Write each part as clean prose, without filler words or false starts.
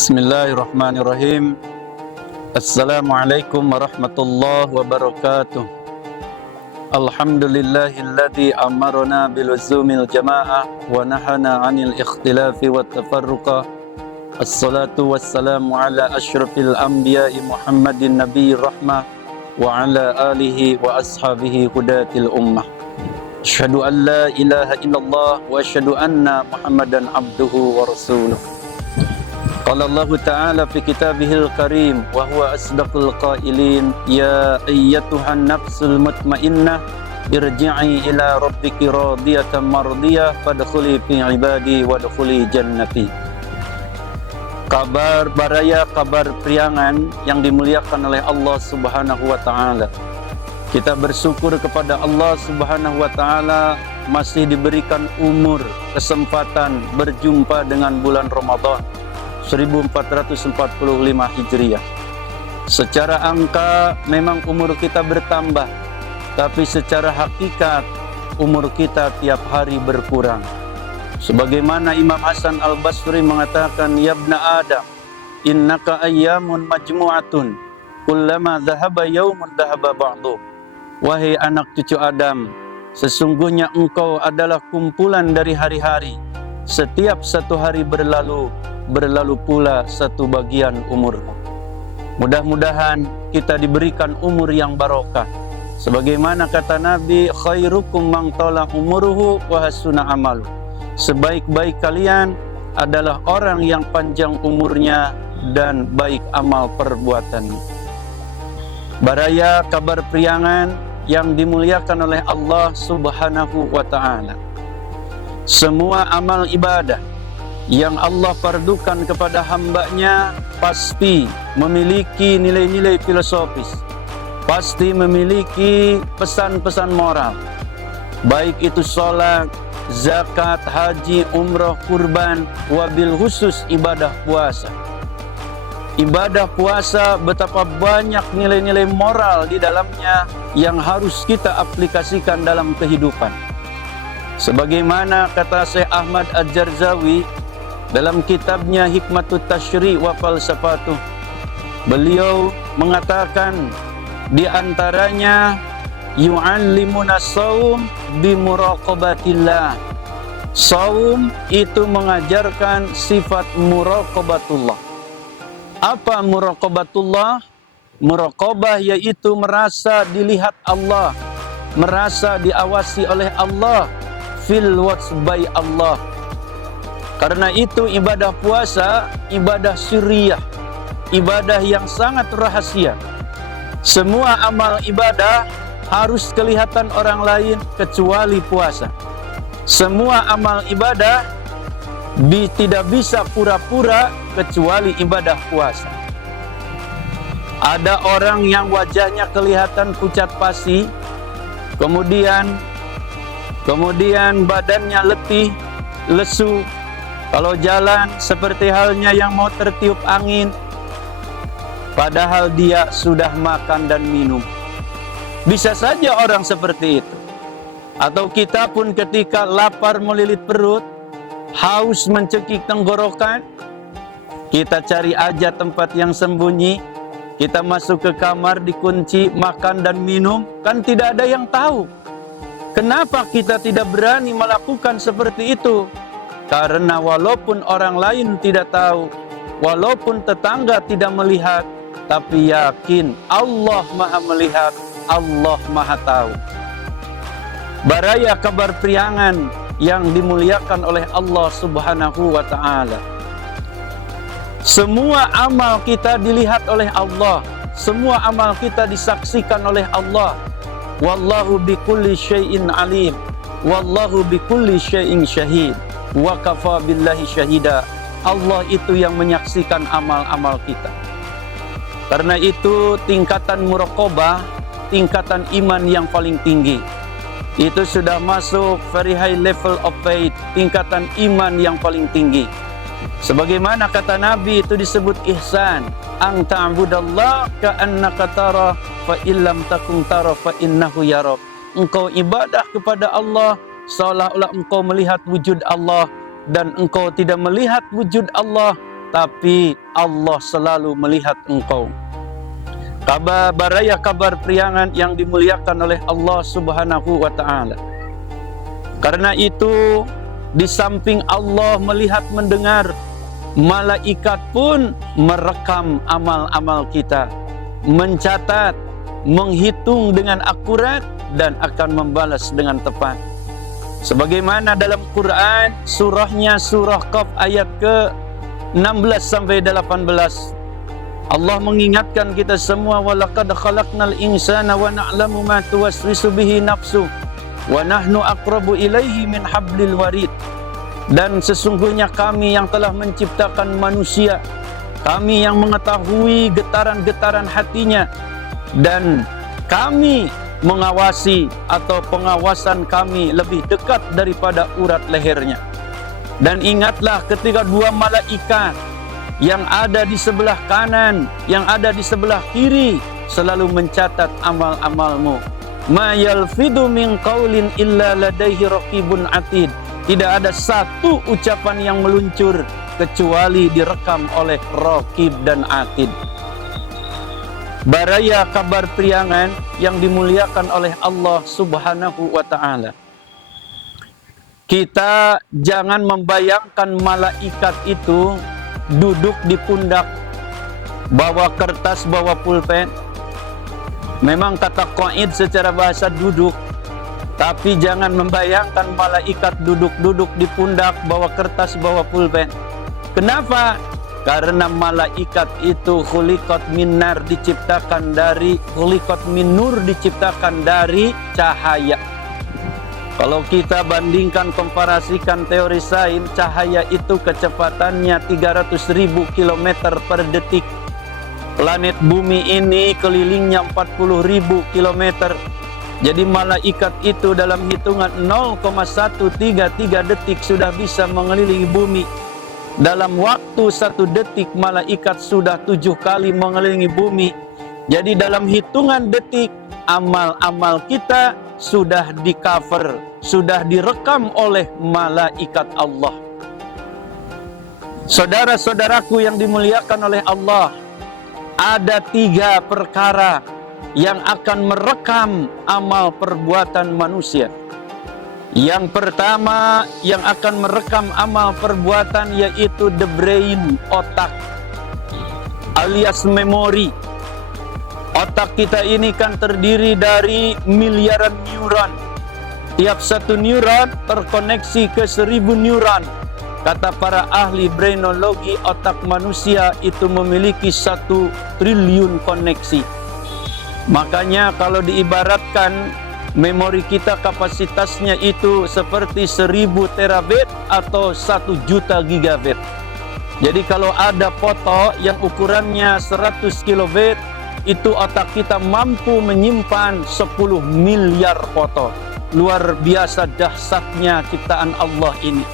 Bismillahirrahmanirrahim. Assalamualaikum warahmatullahi wabarakatuh. Alhamdulillahilladzi amarna biluzumil jama'ah wa nahana 'anil ikhtilafi wat tafarruqa. Assalatu wassalamu ala asyrafil anbiya'i Muhammadin nabiyir rahmah wa ala alihi wa ashabihi hudatil ummah. Asyhadu an la ilaha illallah wa asyhadu anna Muhammadan abduhu wa rasuluh. Qala Allah Ta'ala fi kitabihil karim wa huwa asdaqul qailin ya ayyatuhan nafsul mutmainnah irji'i ila rabbiki radiyatan mardiyah fadkhuli fi ibadi wadkhuli jannati. Kabar baraya, kabar priangan yang dimuliakan oleh Allah Subhanahu wa taala. Kita bersyukur kepada Allah Subhanahu wa taala masih diberikan umur, kesempatan berjumpa dengan bulan Ramadan 1445 Hijriah. Secara angka memang umur kita bertambah, tapi secara hakikat umur kita tiap hari berkurang. Sebagaimana Imam Hasan Al-Basri mengatakan, ya ibna Adam, innaka ayyamun majmu'atun, kullama dhahaba yawmun dhahaba ba'du. Wahai anak cucu Adam, sesungguhnya engkau adalah kumpulan dari hari-hari. Setiap satu hari berlalu pula satu bagian umurmu. Mudah-mudahan kita diberikan umur yang barokah. Sebagaimana kata Nabi, khairukum man tala umuruhu wa hasuna amalu. Sebaik-baik kalian adalah orang yang panjang umurnya dan baik amal perbuatannya. Baraya, kabar priangan yang dimuliakan oleh Allah Subhanahu wa taala. Semua amal ibadah yang Allah fardukan kepada hambanya pasti memiliki nilai-nilai filosofis, pasti memiliki pesan-pesan moral, baik itu sholat, zakat, haji, umrah, kurban, wabil khusus ibadah puasa. Ibadah puasa betapa banyak nilai-nilai moral di dalamnya yang harus kita aplikasikan dalam kehidupan. Sebagaimana kata Syekh Ahmad Al-Jarzawi dalam kitabnya Hikmatut Tashri' wa Falsafatuh, beliau mengatakan di antaranya yu'allimuna shaum bimuraqabatillah. Shaum itu mengajarkan sifat muraqabatullah. Apa muraqabatullah? Muraqabah yaitu merasa dilihat Allah, merasa diawasi oleh Allah, fil watch by Allah. Karena itu ibadah puasa, ibadah sirriyah, ibadah yang sangat rahasia. Semua amal ibadah harus kelihatan orang lain kecuali puasa. Semua amal ibadah tidak bisa pura-pura kecuali ibadah puasa. Ada orang yang wajahnya kelihatan pucat pasi, kemudian badannya letih, lesu. Kalau jalan seperti halnya yang mau tertiup angin, padahal dia sudah makan dan minum. Bisa saja orang seperti itu. Atau kita pun ketika lapar melilit perut, haus mencekik tenggorokan, kita cari aja tempat yang sembunyi, kita masuk ke kamar, dikunci, makan dan minum, kan tidak ada yang tahu. Kenapa kita tidak berani melakukan seperti itu? Karena walaupun orang lain tidak tahu, walaupun tetangga tidak melihat, tapi yakin Allah Maha melihat, Allah Maha tahu. Baraya, kabar priangan yang dimuliakan oleh Allah Subhanahu wa taala. Semua amal kita dilihat oleh Allah, semua amal kita disaksikan oleh Allah. Wallahu bikulli syai'in alim, wallahu bikulli syai'in syahid. Wa kafa billahi syahida. Allah itu yang menyaksikan amal-amal kita. Karena itu tingkatan muraqabah, tingkatan iman yang paling tinggi. Itu sudah masuk very high level of faith, tingkatan iman yang paling tinggi. Sebagaimana kata Nabi itu disebut ihsan, ang ta'budallah ka'annaka tara fa illam takun tara fa innahu yarak. Engkau ibadah kepada Allah seolah-olah engkau melihat wujud Allah, dan engkau tidak melihat wujud Allah, tapi Allah selalu melihat engkau. Baraya kabar priangan yang dimuliakan oleh Allah Subhanahu wa ta'ala. Karena itu, di samping Allah melihat mendengar, malaikat pun merekam amal-amal kita, mencatat, menghitung dengan akurat, dan akan membalas dengan tepat. Sebagaimana dalam Quran, surahnya surah Qaf ayat ke-16 sampai 18, Allah mengingatkan kita semua, walaqad khalaqnal insana wa na'lamu ma tuwaswisu bihi nafsu wa nahnu aqrabu ilaihi min hablil warid. Dan sesungguhnya kami yang telah menciptakan manusia, kami yang mengetahui getaran-getaran hatinya, dan kami mengawasi atau pengawasan kami lebih dekat daripada urat lehernya. Dan ingatlah ketika dua malaikat yang ada di sebelah kanan, yang ada di sebelah kiri, selalu mencatat amal-amalmu. Ma yalfidu min qaulin illa ladaihi raqibun atid. Tidak ada satu ucapan yang meluncur kecuali direkam oleh raqib dan atid. Baraya kabar priangan yang dimuliakan oleh Allah Subhanahu wa ta'ala. Kita jangan membayangkan malaikat itu duduk di pundak, bawa kertas, bawa pulpen. Memang kata qaid secara bahasa duduk, tapi jangan membayangkan malaikat duduk-duduk di pundak, bawa kertas, bawa pulpen. Kenapa? Karena malaikat itu khuliqat min nar, diciptakan dari khuliqat min nur, diciptakan dari cahaya. Kalau kita bandingkan, komparasikan teori sains, cahaya itu kecepatannya 300.000 km per detik. Planet bumi ini kelilingnya 40.000 km. Jadi malaikat itu dalam hitungan 0,133 detik sudah bisa mengelilingi bumi. Dalam waktu 1 detik malaikat sudah 7 kali mengelilingi bumi. Jadi dalam hitungan detik amal-amal kita sudah di cover, sudah direkam oleh malaikat Allah. Saudara-saudaraku yang dimuliakan oleh Allah, ada 3 perkara yang akan merekam amal perbuatan manusia. Yang pertama yang akan merekam amal perbuatan yaitu the brain, otak, alias memori. Otak kita ini kan terdiri dari miliaran neuron. Tiap satu neuron terkoneksi ke 1000 neuron. Kata para ahli brainologi, otak manusia itu memiliki 1 triliun koneksi. Makanya kalau diibaratkan, memori kita kapasitasnya itu seperti 1000 terabit atau 1 juta gigabit. Jadi kalau ada foto yang ukurannya 100 kilobit, itu otak kita mampu menyimpan 10 miliar foto. Luar biasa dahsyatnya ciptaan Allah ini.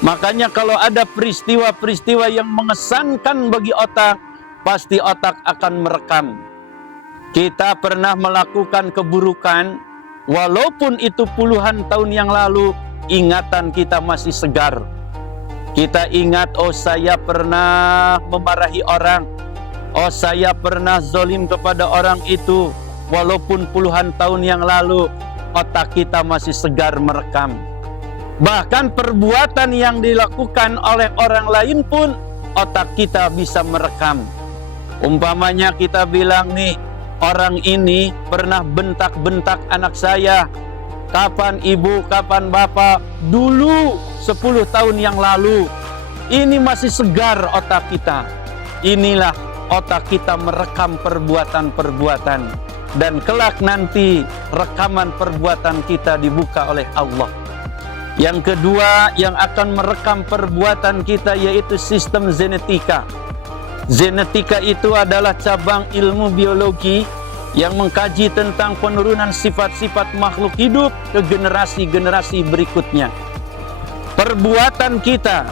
Makanya kalau ada peristiwa-peristiwa yang mengesankan bagi otak, pasti otak akan merekam. Kita pernah melakukan keburukan, walaupun itu puluhan tahun yang lalu, ingatan kita masih segar. Kita ingat, oh saya pernah memarahi orang, oh saya pernah zalim kepada orang itu. Walaupun puluhan tahun yang lalu, otak kita masih segar merekam. Bahkan perbuatan yang dilakukan oleh orang lain pun otak kita bisa merekam. Umpamanya kita bilang nih, orang ini pernah bentak-bentak anak saya. Kapan ibu, kapan bapak? Dulu 10 tahun yang lalu. Ini masih segar otak kita. Inilah otak kita merekam perbuatan-perbuatan. Dan kelak nanti rekaman perbuatan kita dibuka oleh Allah. Yang kedua yang akan merekam perbuatan kita yaitu sistem genetika. Genetika itu adalah cabang ilmu biologi yang mengkaji tentang penurunan sifat-sifat makhluk hidup ke generasi-generasi berikutnya. Perbuatan kita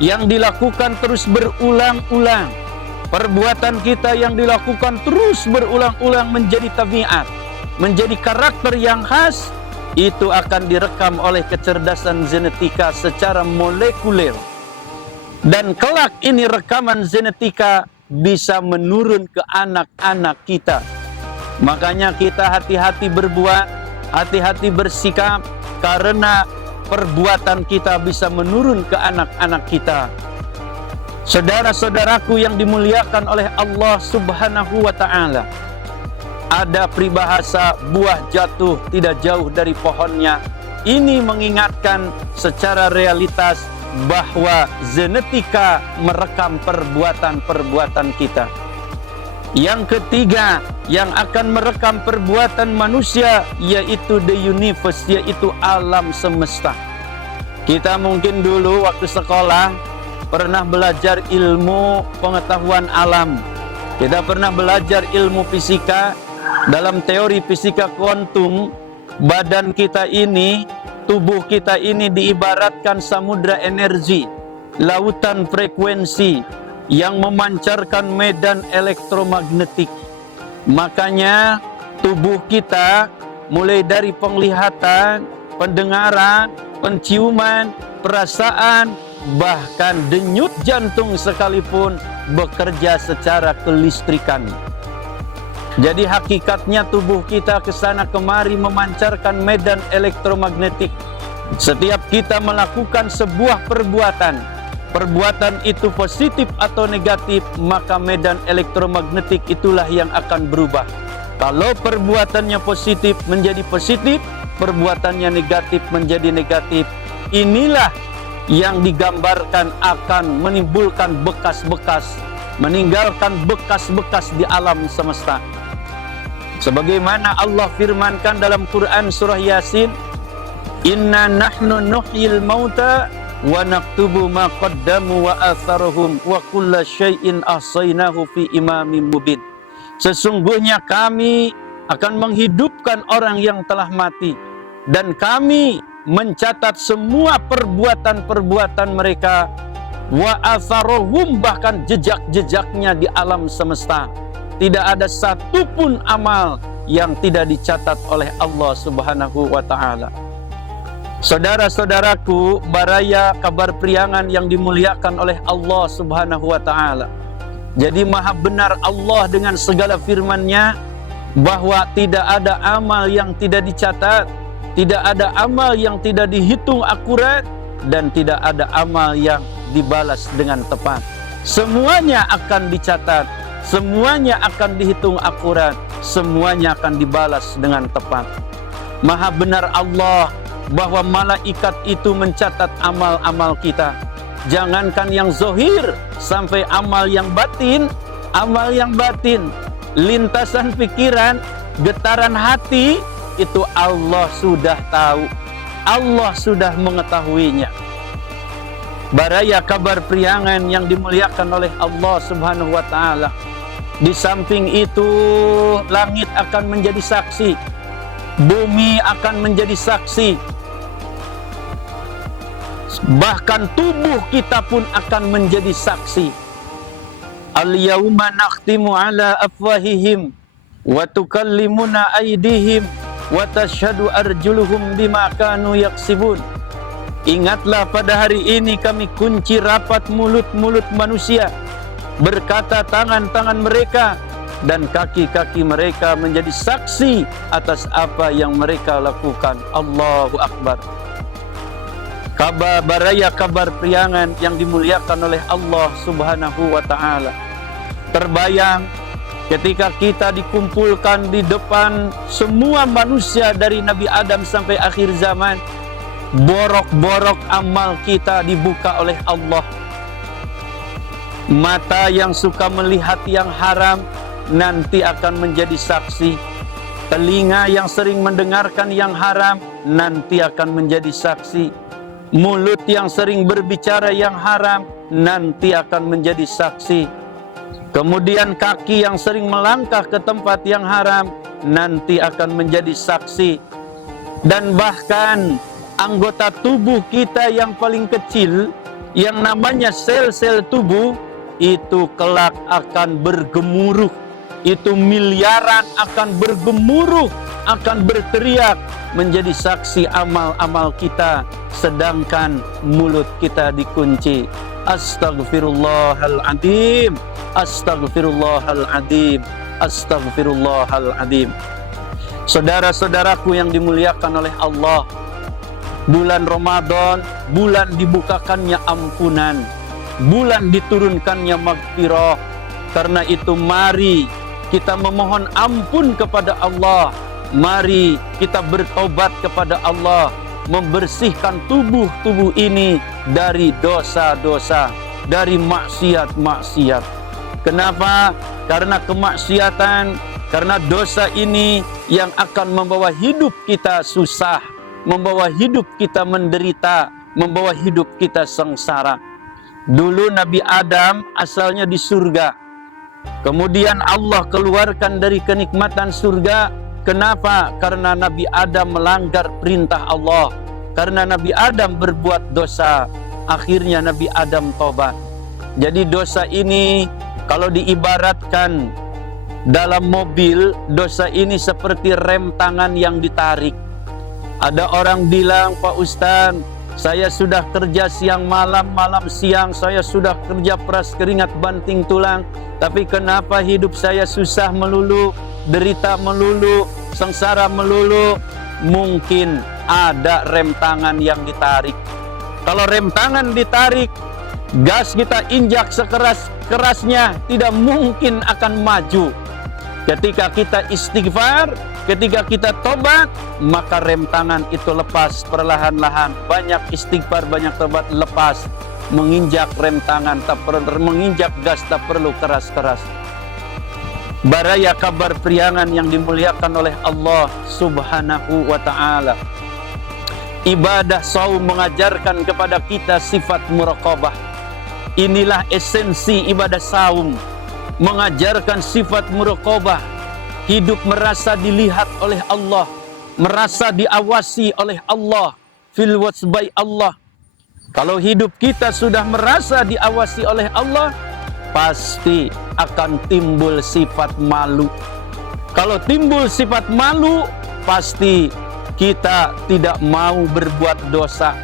yang dilakukan terus berulang-ulang, perbuatan kita yang dilakukan terus berulang-ulang menjadi tabiat, menjadi karakter yang khas, itu akan direkam oleh kecerdasan genetika secara molekuler. Dan kelak ini rekaman genetika bisa menurun ke anak-anak kita. Makanya kita hati-hati berbuat, hati-hati bersikap, karena perbuatan kita bisa menurun ke anak-anak kita. Saudara-saudaraku yang dimuliakan oleh Allah Subhanahu wa ta'ala, ada peribahasa buah jatuh tidak jauh dari pohonnya. Ini mengingatkan secara realitas bahwa genetika merekam perbuatan-perbuatan kita. Yang ketiga yang akan merekam perbuatan manusia yaitu the universe, yaitu alam semesta. Kita mungkin dulu waktu sekolah pernah belajar ilmu pengetahuan alam. Kita pernah belajar ilmu fisika. Dalam teori fisika kuantum, badan kita ini, tubuh kita ini diibaratkan samudra energi, lautan frekuensi yang memancarkan medan elektromagnetik. Makanya tubuh kita mulai dari penglihatan, pendengaran, penciuman, perasaan, bahkan denyut jantung sekalipun bekerja secara kelistrikan. Jadi hakikatnya tubuh kita kesana kemari memancarkan medan elektromagnetik. Setiap kita melakukan sebuah perbuatan, perbuatan itu positif atau negatif, maka medan elektromagnetik itulah yang akan berubah. Kalau perbuatannya positif menjadi positif, perbuatannya negatif menjadi negatif. Inilah yang digambarkan akan menimbulkan bekas-bekas, meninggalkan bekas-bekas di alam semesta. Sebagaimana Allah firmankan dalam Quran surah Yasin, "Inna nahnu nuhyil mauta wa naktubu ma qaddamu wa atharuhum wa kulla syai'in ahsaynahu fi imamin mubin." Sesungguhnya kami akan menghidupkan orang yang telah mati, dan kami mencatat semua perbuatan-perbuatan mereka, wa atharuhum, bahkan jejak-jejaknya di alam semesta. Tidak ada satupun amal yang tidak dicatat oleh Allah Subhanahu wa ta'ala. Saudara-saudaraku, baraya kabar priangan yang dimuliakan oleh Allah Subhanahu wa ta'ala. Jadi maha benar Allah dengan segala firman-Nya bahwa tidak ada amal yang tidak dicatat, tidak ada amal yang tidak dihitung akurat, dan tidak ada amal yang dibalas dengan tepat. Semuanya akan dicatat, semuanya akan dihitung akurat, semuanya akan dibalas dengan tepat. Maha benar Allah bahwa malaikat itu mencatat amal-amal kita. Jangankan yang zohir, sampai amal yang batin, lintasan pikiran, getaran hati, itu Allah sudah tahu, Allah sudah mengetahuinya. Baraya kabar priangan yang dimuliakan oleh Allah Subhanahu wa ta'ala. Di samping itu, langit akan menjadi saksi, bumi akan menjadi saksi, bahkan tubuh kita pun akan menjadi saksi. Al-yawma nakhtimu ala afwahihim wa tukallimuna aydihim wa tashhadu arjuluhum bima kanu yaksibun. Ingatlah, pada hari ini kami kunci rapat mulut-mulut manusia, berkata tangan-tangan mereka, dan kaki-kaki mereka menjadi saksi atas apa yang mereka lakukan. Allahu Akbar. Baraya kabar priangan yang dimuliakan oleh Allah Subhanahu wa ta'ala. Terbayang ketika kita dikumpulkan di depan semua manusia dari Nabi Adam sampai akhir zaman, borok-borok amal kita dibuka oleh Allah. Mata yang suka melihat yang haram nanti akan menjadi saksi. Telinga yang sering mendengarkan yang haram nanti akan menjadi saksi. Mulut yang sering berbicara yang haram nanti akan menjadi saksi. Kemudian kaki yang sering melangkah ke tempat yang haram nanti akan menjadi saksi. Dan bahkan anggota tubuh kita yang paling kecil, yang namanya sel-sel tubuh, itu kelak akan bergemuruh. Itu miliaran akan bergemuruh akan berteriak menjadi saksi amal-amal kita, sedangkan mulut kita dikunci. Astaghfirullahaladzim, astaghfirullahaladzim, astaghfirullahaladzim. Saudara-saudaraku yang dimuliakan oleh Allah, bulan Ramadan, bulan dibukakannya ampunan, bulan diturunkannya maghfirah. Karena itu mari kita memohon ampun kepada Allah. Mari kita bertobat kepada Allah, membersihkan tubuh ini dari dosa-dosa, dari maksiat-maksiat. Kenapa? Karena kemaksiatan, karena dosa ini yang akan membawa hidup kita susah, membawa hidup kita menderita, membawa hidup kita sengsara. Dulu Nabi Adam asalnya di surga. Kemudian Allah keluarkan dari kenikmatan surga. Kenapa? Karena Nabi Adam melanggar perintah Allah. Karena Nabi Adam berbuat dosa. Akhirnya Nabi Adam tobat. Jadi dosa ini kalau diibaratkan dalam mobil, dosa ini seperti rem tangan yang ditarik. Ada orang bilang, Pak Ustaz, saya sudah kerja siang malam, malam siang, saya sudah kerja peras keringat banting tulang, tapi kenapa hidup saya susah melulu, derita melulu, sengsara melulu? Mungkin ada rem tangan yang ditarik. Kalau rem tangan ditarik, gas kita injak sekeras-kerasnya, tidak mungkin akan maju. Ketika kita istighfar, ketika kita tobat, maka rem tangan itu lepas perlahan-lahan. Banyak istighfar, banyak tobat, lepas. Menginjak rem tangan, tak perlu menginjak gas, tak perlu keras-keras. Baraya kabar priangan yang dimuliakan oleh Allah Subhanahu wa ta'ala. Ibadah saum mengajarkan kepada kita sifat muraqabah. Inilah esensi ibadah saum, mengajarkan sifat muraqabah. Hidup merasa dilihat oleh Allah, merasa diawasi oleh Allah, fil wasbai Allah. Kalau hidup kita sudah merasa diawasi oleh Allah, pasti akan timbul sifat malu. Kalau timbul sifat malu, pasti kita tidak mau berbuat dosa,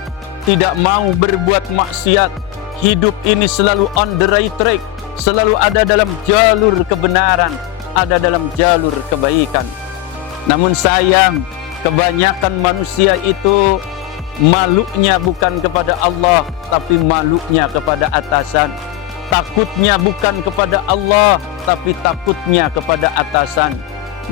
tidak mau berbuat maksiat. Hidup ini selalu on the right track, selalu ada dalam jalur kebenaran, ada dalam jalur kebaikan. Namun sayang, kebanyakan manusia itu malunya bukan kepada Allah, tapi malunya kepada atasan. Takutnya bukan kepada Allah, tapi takutnya kepada atasan.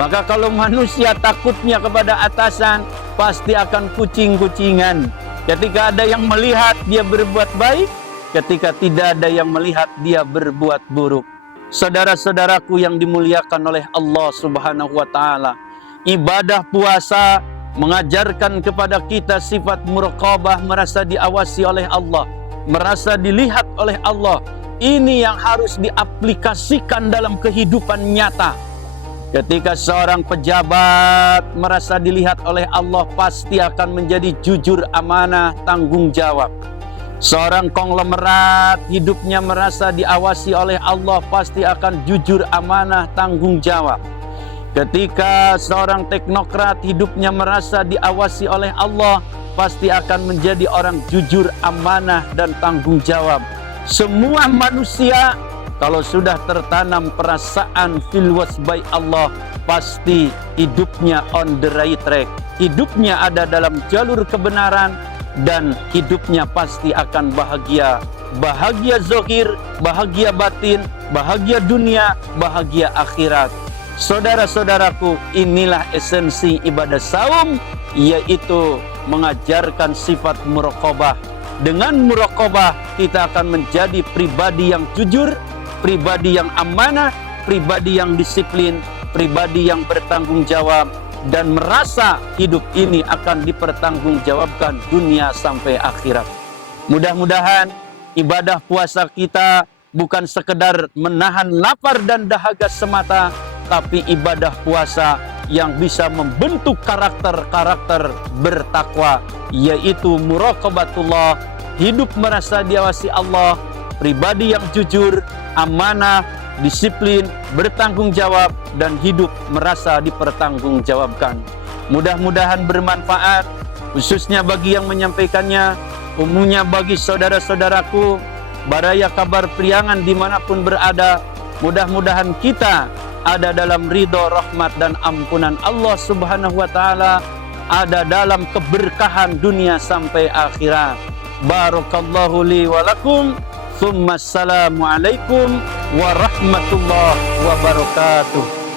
Maka kalau manusia takutnya kepada atasan, pasti akan kucing-kucingan. Ketika ada yang melihat, dia berbuat baik. Ketika tidak ada yang melihat, dia berbuat buruk. Saudara-saudaraku yang dimuliakan oleh Allah Subhanahu wa ta'ala, ibadah puasa mengajarkan kepada kita sifat muraqabah, merasa diawasi oleh Allah, merasa dilihat oleh Allah. Ini yang harus diaplikasikan dalam kehidupan nyata. Ketika seorang pejabat merasa dilihat oleh Allah, pasti akan menjadi jujur, amanah, tanggung jawab. Seorang konglomerat hidupnya merasa diawasi oleh Allah, pasti akan jujur, amanah, tanggung jawab. Ketika seorang teknokrat hidupnya merasa diawasi oleh Allah, pasti akan menjadi orang jujur, amanah, dan tanggung jawab. Semua manusia kalau sudah tertanam perasaan fil wasbai Allah, pasti hidupnya on the right track. Hidupnya ada dalam jalur kebenaran, dan hidupnya pasti akan bahagia. Bahagia zahir, bahagia batin, bahagia dunia, bahagia akhirat. Saudara-saudaraku, inilah esensi ibadah saum, yaitu mengajarkan sifat muraqabah. Dengan muraqabah, kita akan menjadi pribadi yang jujur, pribadi yang amanah, pribadi yang disiplin, pribadi yang bertanggung jawab, dan merasa hidup ini akan dipertanggungjawabkan dunia sampai akhirat. Mudah-mudahan ibadah puasa kita bukan sekedar menahan lapar dan dahaga semata, tapi ibadah puasa yang bisa membentuk karakter-karakter bertakwa, yaitu muraqabatullah, hidup merasa diawasi Allah, pribadi yang jujur, amanah, disiplin, bertanggung jawab, dan hidup merasa dipertanggungjawabkan. Mudah-mudahan bermanfaat, khususnya bagi yang menyampaikannya, umumnya bagi saudara-saudaraku Baraya Kabar Priangan dimanapun berada. Mudah-mudahan kita ada dalam ridho, rahmat dan ampunan Allah Subhanahu wa Ta'ala, ada dalam keberkahan dunia sampai akhirat. Barakallahu li wa lakum. Tsumma assalamu alaikum warahmatullahi wabarakatuh.